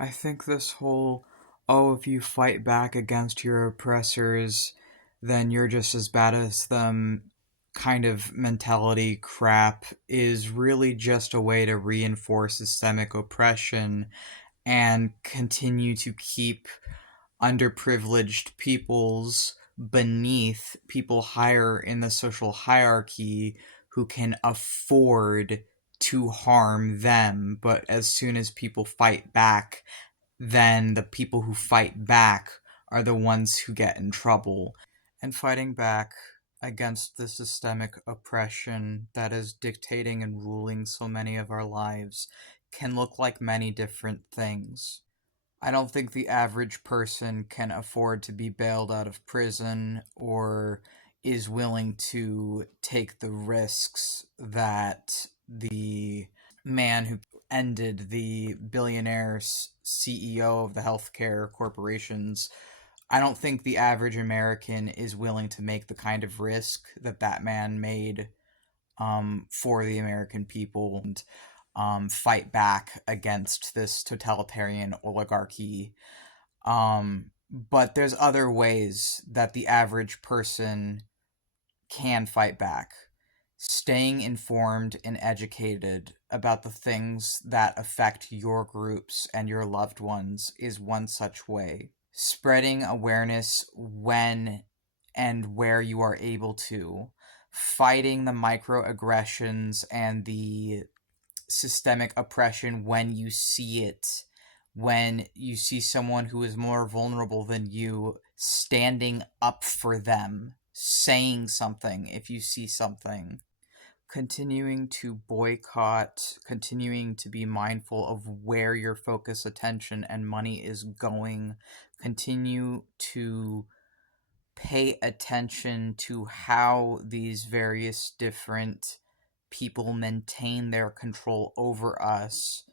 I think this whole, oh, if you fight back against your oppressors, then you're just as bad as them kind of mentality crap is really just a way to reinforce systemic oppression and continue to keep underprivileged peoples beneath people higher in the social hierarchy who can afford to harm them. But as soon as people fight back, then the people who fight back are the ones who get in trouble. And fighting back against the systemic oppression that is dictating and ruling so many of our lives can look like many different things. I don't think the average person can afford to be bailed out of prison or is willing to take the risks that the man who ended the billionaire CEO of the healthcare corporations. I don't think the average American is willing to make the kind of risk that that man made for the American people and fight back against this totalitarian oligarchy. But there's other ways that the average person can fight back. Staying informed and educated about the things that affect your groups and your loved ones is one such way. Spreading awareness when and where you are able to. Fighting the microaggressions and the systemic oppression when you see it. When you see someone who is more vulnerable than you, standing up for them, saying something if you see something, continuing to boycott, continuing to be mindful of where your focus, attention, and money is going, continue to pay attention to how these various different people maintain their control over us.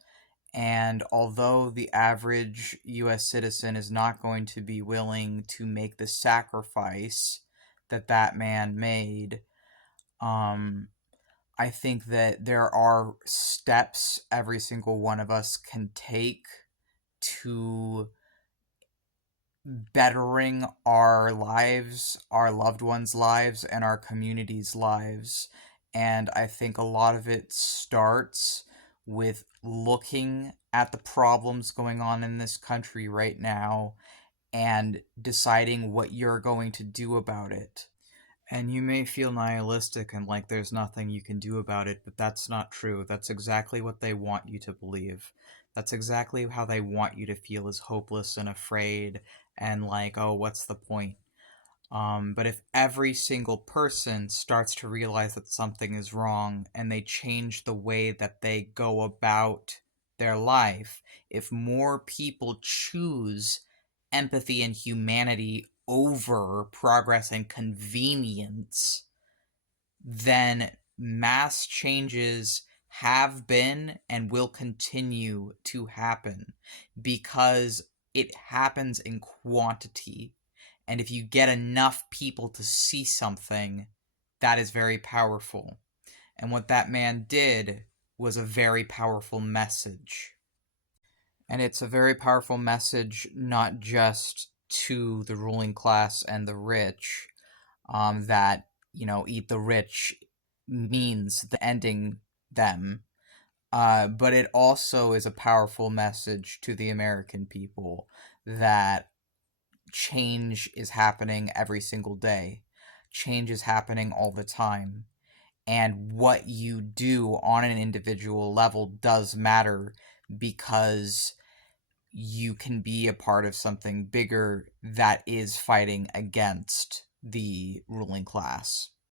And although the average US citizen is not going to be willing to make the sacrifice that that man made, I think that there are steps every single one of us can take to bettering our lives, our loved ones' lives, and our community's lives. And I think a lot of it starts with looking at the problems going on in this country right now and deciding what you're going to do about it. And you may feel nihilistic and like there's nothing you can do about it, but that's not true. That's exactly what they want you to believe. That's exactly how they want you to feel, is hopeless and afraid and like, oh, what's the point? But if every single person starts to realize that something is wrong and they change the way that they go about their life, if more people choose empathy and humanity over progress and convenience, then mass changes have been and will continue to happen because it happens in quantity. And if you get enough people to see something, that is very powerful. And what that man did was a very powerful message. And it's a very powerful message, not just to the ruling class and the rich, that, eat the rich means the ending them. But it also is a powerful message to the American people that change is happening every single day. Change is happening all the time. And what you do on an individual level does matter because you can be a part of something bigger that is fighting against the ruling class.